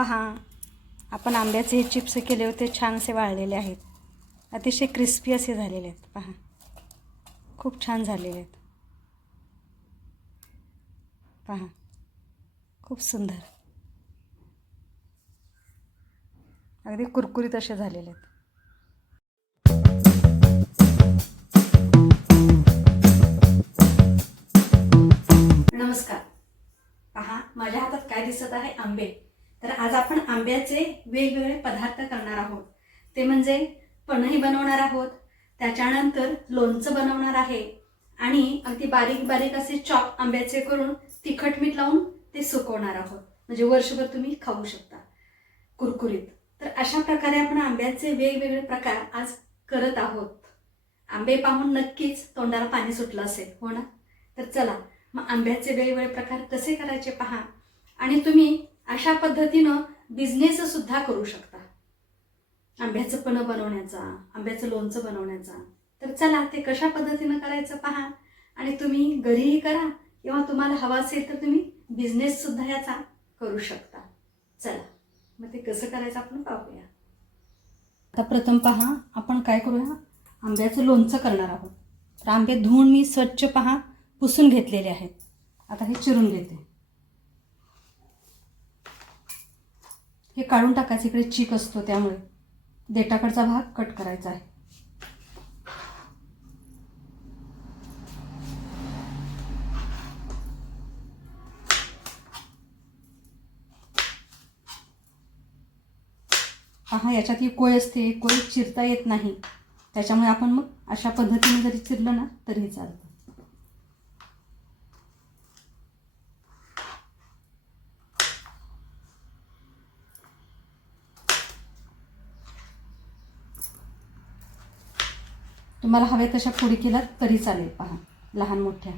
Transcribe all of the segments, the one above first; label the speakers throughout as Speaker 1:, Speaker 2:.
Speaker 1: पहा आपण आंब्याचे हे चिप्स केले होते छानसे वाळलेले आहेत. अतिशय क्रिस्पी असे झालेले आहेत पहा. खूप छान झालेले आहेत. पहा खूप सुंदर. अगदी कुरकुरीत असे झालेले आहेत. नमस्कार. पहा माझ्या हातात काय दिसत आहे? आंबे. तर आज आपण आंब्याचे वेगवेगळे पदार्थ करणार आहोत. ते म्हणजे पणही बनवणार आहोत. त्याच्यानंतर लोणचं बनवणार आहे. आणि अगदी बारीक बारीक असे चॉप आंब्याचे करून तिखट मीठ लावून ते सुकवणार आहोत. म्हणजे वर्षभर तुम्ही खाऊ शकता. कुरकुरीत. तर अशा प्रकारे आपण आंब्याचे वेगवेगळे प्रकार आज करत आहोत. आंबे पाहून नक्कीच तोंडाला पाणी सुटलं असेल. हो ना? तर चला मग आंब्याचे वेगवेगळे प्रकार कसे करायचे पहा. आणि तुम्ही अशा पद्धतीनं बिझनेस सुद्धा करू शकता. आंब्याचं पण बनवण्याचा आंब्याचं लोणचं बनवण्याचा. तर चला ते कशा पद्धतीनं करायचं पहा. आणि तुम्ही घरीही करा किंवा तुम्हाला हवा असेल तर तुम्ही बिझनेस सुद्धा याचा करू शकता. चला मग ते कसं करायचं आपण पाहूया. आता प्रथम पहा आपण काय करूया? आंब्याचं लोणचं करणार आहोत. तर आंबे धुवून मी स्वच्छ पहा पुसून घेतलेले आहेत. आता हे चिरून घेते. हे काढून टाकायचं. इकडे चीक असतो त्यामुळे. देटाकडचा भाग कट करायचा आहे. पहा याच्यात ही कोय असते. कोय चिरता येत नाही. त्याच्यामुळे आपण मग अशा पद्धतीने जरी चिरलं ना तरीही चालतं. तुम्हाला हवे तशा फोडी केल्यात तरी चालेल पहा लहान मोठ्या.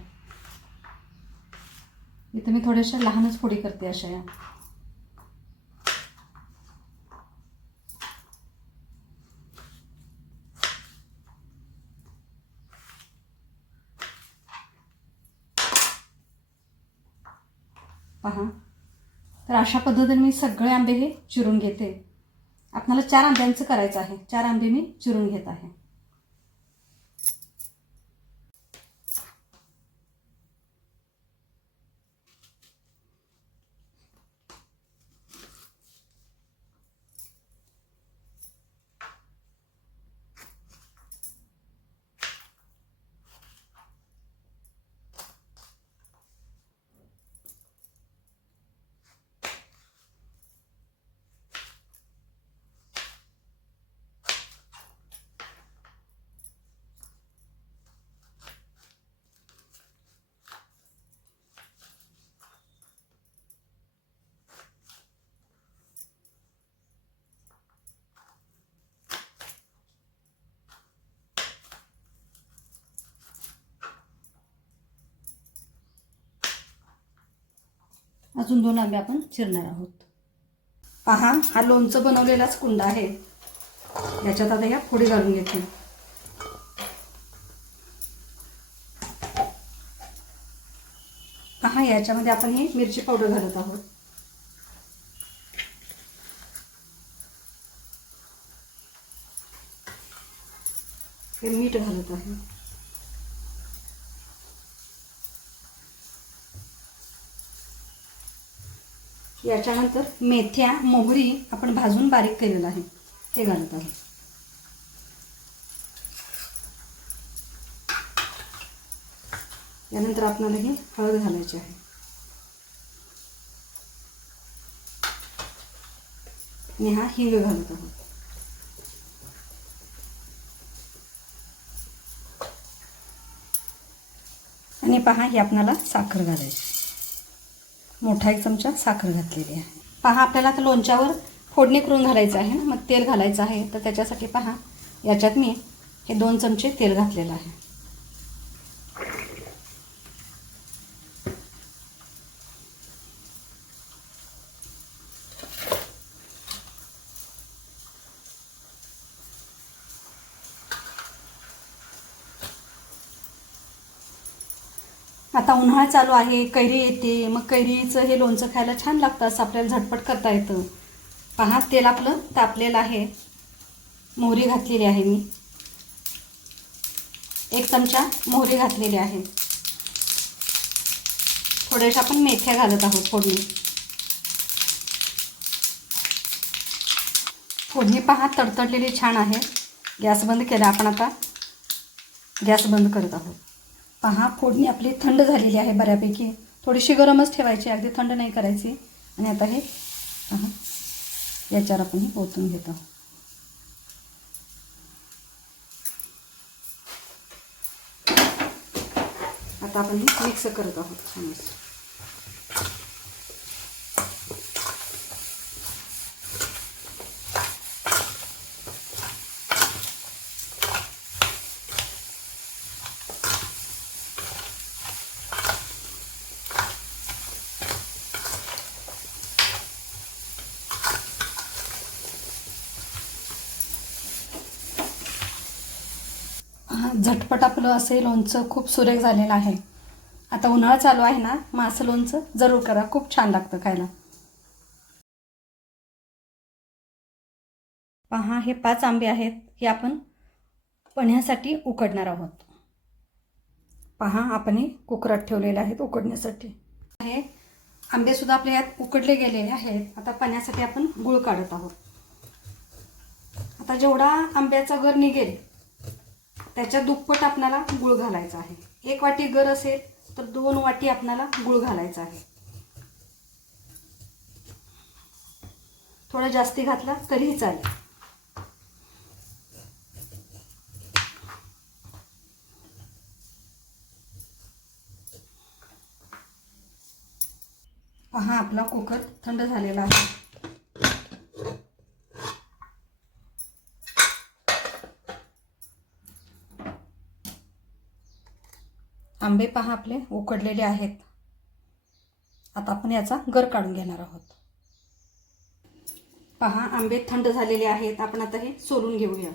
Speaker 1: इथं मी थोड्याशा लहानच फोडी करते अशा या. पहा. तर अशा पद्धतीने मी सगळे आंबे हे चिरून घेते. आपल्याला चार आंब्यांचं करायचं आहे. चार आंबे मी चिरून घेत आहे. अजून दोन आंबे आपण चिरणार आहोत. पहा हा लोणचं बनवलेलाच कुंड आहे. याच्यात आता ह्या फोडी घालून घेते. पहा याच्यामध्ये आपण हे मिरची पावडर घालत आहोत. हे मीठ घालत आहे. याच्यानंतर मेथ्या मोहरी आपण भाजून बारीक केलेलं आहे. हे घालत आहोत. यानंतर आपल्याला हे हळद घालायची आहे. आणि हा हिंग घालत आहोत. आणि पहा ही आपल्याला साखर घालायची मोठा एक चमचा साखर घातलेली आहे. पहा आपल्याला आता लोणच्यावर फोडणी करून घालायचं आहे ना मग तेल घालायचं आहे तर त्याच्यासाठी पहा याच्यात मी हे दोन चमचे तेल घातलेलं आहे. आता उन्हाळा चालू आहे कैरी येते मग कैरीचं हे लोणचं खायला छान लागतं असं आपल्याला झटपट करता येतं. पहा तेल आपलं तापलेलं आहे. मोहरी घातलेली आहे मी. एक चमचा मोहरी घातलेली आहे. थोड्याशा आपण मेथ्या घालत आहोत फोडणी. फोडणी पहा तडतडलेली छान आहे. गॅस बंद केला आपण आता. गॅस बंद करत आहोत. पहा फोडणी आपली थंड झालेली आहे बऱ्यापैकी. थोडीशी गरमच ठेवायची अगदी थंड नाही करायची. आणि आता हे पहा याच्यावर आपण हे ओतून घेतो आहोत. आता आपण हे मिक्स करत आहोत छान असं. हा, झटपट आपलं असे लोणचं खूप सुरेख झालेलं आहे. आता उन्हाळा चालू आहे ना मग असं लोणचं जरूर करा खूप छान लागतं खायला. पहा हे पाच आंबे आहेत हे आपण पण्यासाठी उकडणार आहोत. पहा आपण हे कुकरात ठेवलेले आहेत उकडण्यासाठी. हे आंबेसुद्धा आपल्या यात उकडले गेलेले आहेत. आता पण्यासाठी आपण गुळ काढत आहोत. आता जेवढा आंब्याचा घर निघेल त्याच्या दुप्पट आपणाला गुळ घालायचा आहे. एक वाटी गर असेल तर दोन वाटी आपणाला गुळ घालायचा आहे. थोडा जास्ती घातला तरीही चालेल. पहा आपला कुकर थंड झालेला आहे. आंबे पहा आपले उकडलेले आहेत. आता आपण याचा गर काढून घेणार आहोत. पहा आंबे थंड झालेले आहेत. आपण आता हे सोलून घेऊया.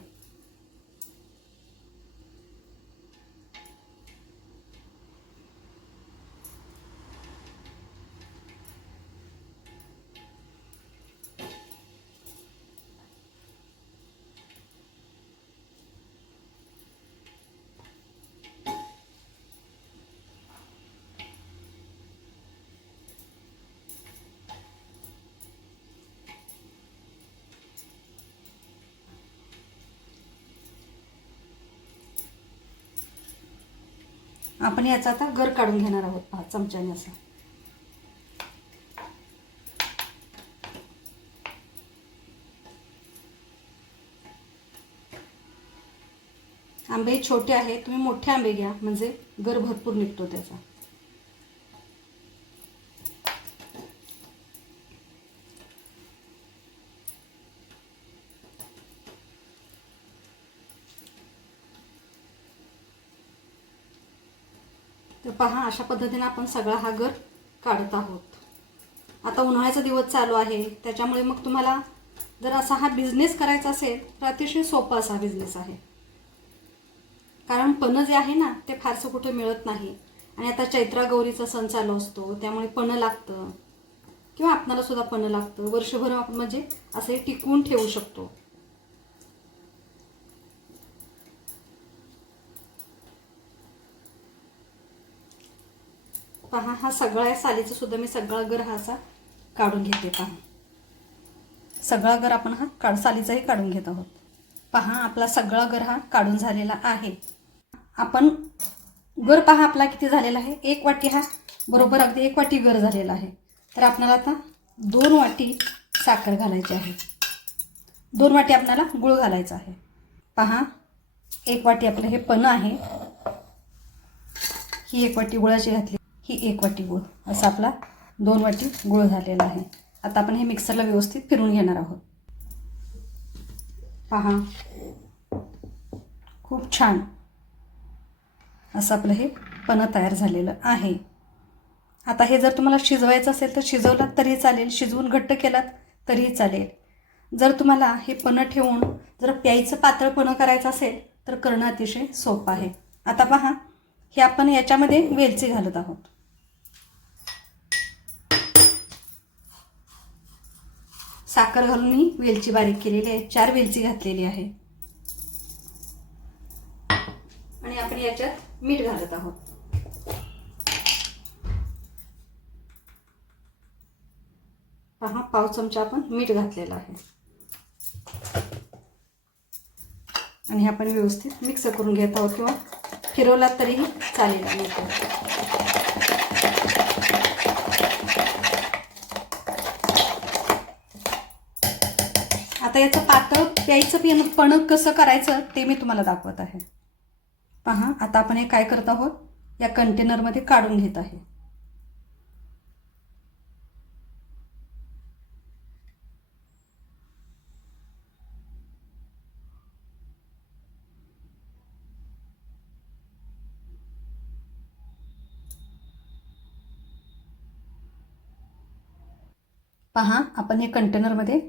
Speaker 1: आपण याचा आता गर काढून घेणार आहोत. पहा चमच्याने असं. आंबे छोटे आहेत. तुम्ही मोठे आंबे घ्या. म्हणजे गर भरपूर निघतो त्याचा. तर पहा अशा पद्धतीने आपण सगळा हा गर काढत आहोत. आता उन्हाळ्याचा दिवस चालू आहे. त्याच्यामुळे मग तुम्हाला जर असा हा बिझनेस करायचा असेल तर अतिशय सोपा असा बिझनेस आहे. कारण पणं जे आहे ना ते फारसं कुठे मिळत नाही. आणि आता चैत्रा गौरीचा सण चालू असतो त्यामुळे पणं लागतं. किंवा आपणाला सुद्धा पणं लागतं. वर्षभर आपण म्हणजे असं हे टिकवून ठेवू शकतो. पहा हा सगळा सालीचं सुद्धा मी सगळा गर हा असा काढून घेते पहा. सगळा गर आपण हा काढ सालीचाही काढून घेत आहोत. पहा आपला सगळा गर हा काढून झालेला आहे. आपण गर पहा आपला किती झालेला आहे? एक वाटी हा बरोबर अगदी एक वाटी गर झालेला आहे. तर आपल्याला आता दोन वाटी साखर घालायची आहे. दोन वाटी आपल्याला गुळ घालायचा आहे. पहा एक वाटी आपलं हे पणं आहे. ही एक वाटी गुळाची घातली ही एक वाटी गूळ. असा आपला दोन वाटी गूळ झालेला आहे. आता आपण हे मिक्सरला व्यवस्थित फिरून घेणार आहोत. पहा. खूप छान. असं आपलं हे पणं तयार झालेलं आहे. आता हे जर तुम्हाला शिजवायचं असेल तर शिजवलात तरी चालेल. शिजवून घट्ट केलात तरीही चालेल. जर तुम्हाला हे पणं ठेवून जर प्यायचं पातळ पणं करायचं असेल तर करणं अतिशय सोपं आहे. आता पहा. हे आपण याच्यामध्ये वेलची घालत आहोत. साखर घालून ही वेलची बारीक केलेली आहे. चार वेलची घातलेली आहे. आणि आपण याच्यात मीठ घालत आहोत. पहा पाव चमचा आपण मीठ घातलेलं आहे. आणि हे आपण व्यवस्थित मिक्स करून घेत आहोत किंवा फिरवला तरीही चालेल. आता याचं पातळ प्यायचं पिणं पण कसं करायचं ते मी तुम्हाला दाखवत आहे. पहा आता आपण हे काय करत आहोत? या कंटेनरमध्ये काढून घेत आहे. पहा आपण हे कंटेनरमध्ये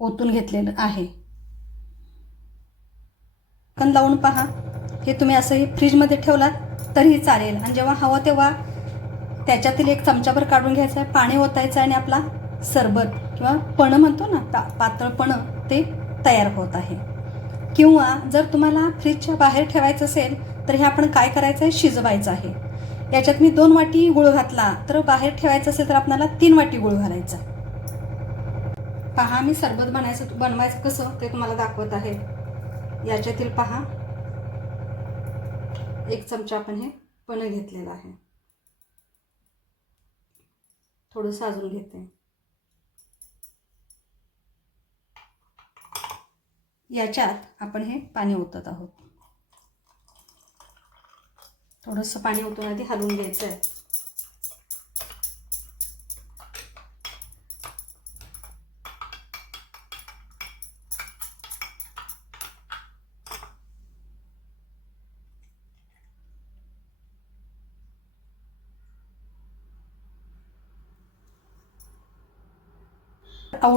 Speaker 1: ओतून घेतलेलं आहे. पण लावून पहा. हे तुम्ही असंही फ्रीजमध्ये ठेवलात तरीही चालेल. आणि जेव्हा हवं तेव्हा त्याच्यातील एक चमचाभर काढून घ्यायचं आहे पाणी ओतायचं आहे आणि आपला सरबत किंवा पणं म्हणतो ना पा पातळ पणं ते तयार होत आहे. किंवा जर तुम्हाला फ्रीजच्या बाहेर ठेवायचं असेल तर हे आपण काय करायचं आहे? शिजवायचं आहे. याच्यात मी दोन वाटी गुळ घातला तर बाहेर ठेवायचं असेल तर आपल्याला तीन वाटी गुळ घालायचा. पहा मी सरबत बनायचं बनवायचं कसं ते तुम्हाला दाखवत आहे. याच्यातील पहा. एक चमचा आपण हे पण घेतलेलं आहे. थोडंसं अजून घेते. याच्यात आपण हे पाणी ओतत आहोत. थोडंसं पाणी ओतून आधी हलवून घ्यायचं आहे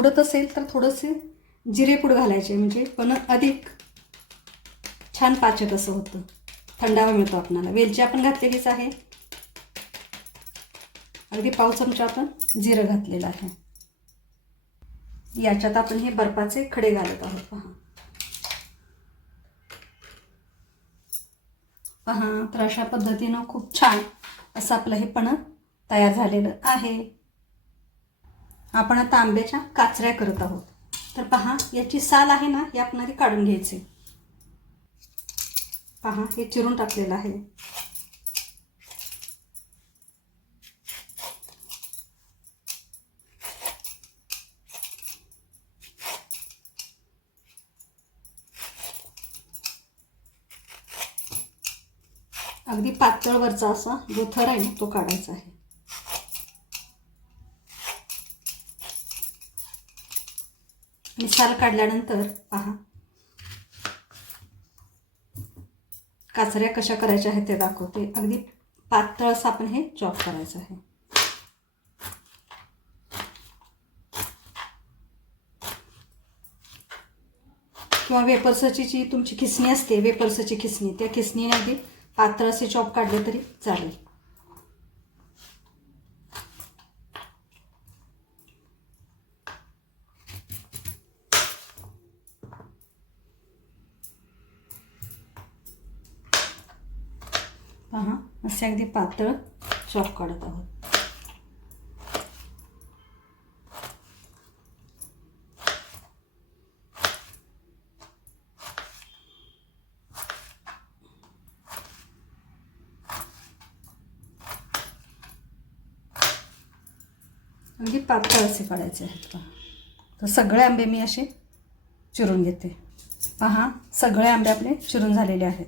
Speaker 1: आवडत असेल तर थोडंसे जिरेपूड घालायचे. म्हणजे पण अधिक छान पाचक असं होतं. थंडावा मिळतो आपणाला. वेलची आपण घातलेलीच आहे अगदी पाव चमचा आपण जिरं घातलेलं आहे. याच्यात आपण हे बर्फाचे खडे घालत आहोत. पहा. पहा तर अशा पद्धतीनं खूप छान असं आपलं हे पण तयार झालेलं आहे. आपण आता आंब्याच्या काचऱ्या करत आहोत. तर पहा याची साल आहे ना हे आपण आधी काढून घ्यायची. पहा हे चिरून टाकलेलं आहे. अगदी पातळवरचा असा जो थर आहे ना तो काढायचा आहे. आणि साल काढल्यानंतर पहा. काचऱ्या कशा करायच्या आहेत ते दाखवते. अगदी पातळ असं आपण हे चॉप करायचं आहे. किंवा वेपर्सची जी तुमची खिसणी असते वेपर्सची खिसणी त्या खिसणीने अगदी पातळ असे चॉप काढले तरी चालेल पहा असे अगदी पातळ चॉप काढत आहोत. अगदी पातळ असे काढायचे आहेत तर सगळे आंबे मी असे चिरून घेते. पहा सगळे आंबे आपले चिरून झालेले आहेत.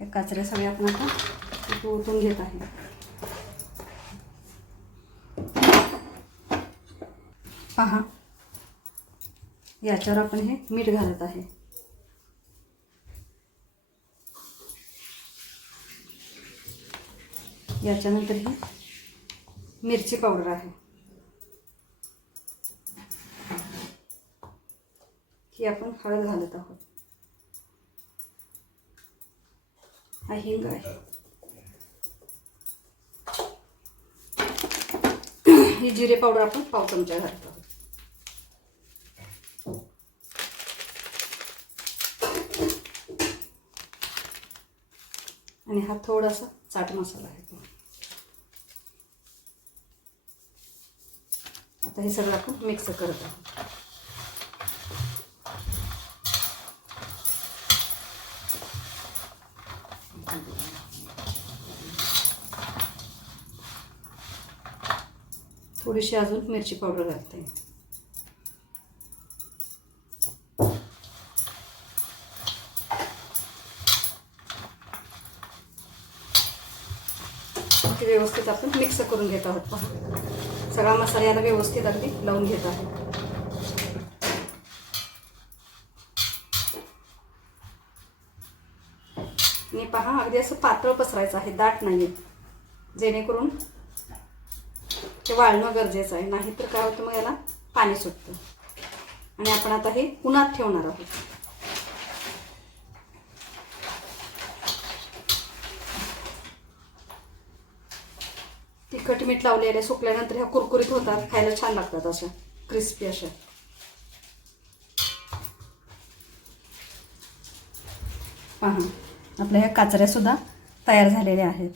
Speaker 1: या काचऱ्या सगळ्या आपण आता ओतून घेत आहे. पहा. याच्यावर आपण हे मीठ घालत आहे. याच्यानंतर ही मिरची पावडर आहे. ही आपण हळद घालत आहोत. हा हिंग आहे. ही जिरे पावडर आपण पाव चमचा घालतो. आणि हा थोडासा चाट मसाला आहे तो. आता हे सगळं आपण मिक्स करत आहोत. थोडीशी अजून मिरची पावडर घालते. ते व्यवस्थित आपण मिक्स करून घेत आहोत पहा. सगळा मसाला याला व्यवस्थित अगदी लावून घेत आहोत. आणि पहा अगदी असं पातळ पसरायचं आहे दाट नाही जेणेकरून ते वाळणं गरजेचं आहे. नाहीतर काय होतं मग याला? पाणी सुटतं. आणि आपण आता हे उन्हात ठेवणार आहोत. तिखट मीठ लावलेले सुकल्यानंतर ह्या कुरकुरीत होतात. खायला छान लागतात अशा. क्रिस्पी अशा. पहा. आपल्या ह्या काचऱ्यासुद्धा तयार झालेल्या आहेत.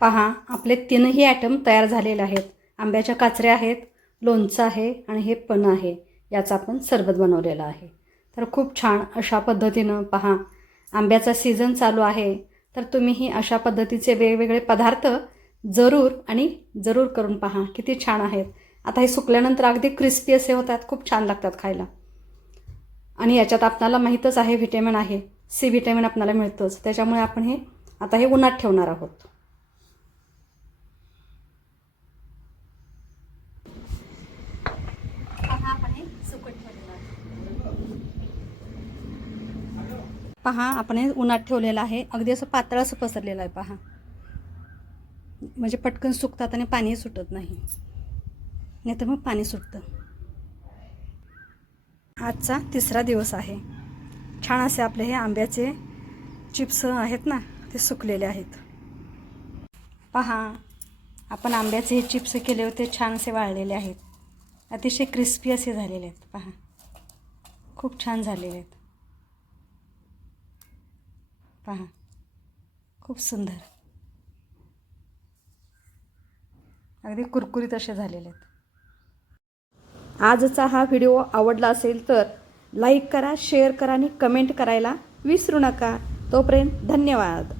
Speaker 1: पहा आपले तीनही ॲटम तयार झालेले आहेत. आंब्याच्या काचऱ्या आहेत लोणचं आहे आणि हे पण आहे. याचा आपण सरबत बनवलेला आहे. तर खूप छान अशा पद्धतीनं पहा आंब्याचा सीझन चालू आहे. तर तुम्हीही अशा पद्धतीचे वेगवेगळे पदार्थ जरूर आणि जरूर करून पहा किती छान आहेत. आता हे सुकल्यानंतर अगदी क्रिस्पी असे होतात खूप छान लागतात खायला. आणि याच्यात आपणाला माहीतच आहे व्हिटॅमिन आहे. सी व्हिटॅमिन आपल्याला मिळतंच. त्याच्यामुळे आपण हे आता हे उन्हात ठेवणार आहोत. पहा आपण हे उन्हात ठेवलेलं आहे. अगदी असं पातळ असं पसरलेलं आहे पहा. म्हणजे पटकन सुकतात आणि पाणी सुटत नाही. नाही तर मग पाणी सुटतं. आजचा तिसरा दिवस आहे. छान असे आपले हे आंब्याचे चिप्स आहेत ना ते सुकलेले आहेत. पहा आपण आंब्याचे हे चिप्स केले होते छान असे वाळलेले आहेत. अतिशय क्रिस्पी असे झालेले आहेत पहा. खूप छान झालेले आहेत. पहा. खूप सुंदर. अगदी कुरकुरीत असे झालेले आहेत. आजचा हा व्हिडिओ आवडला असेल तर लाईक करा शेअर करा आणि कमेंट करायला विसरू नका. तोपर्यंत धन्यवाद.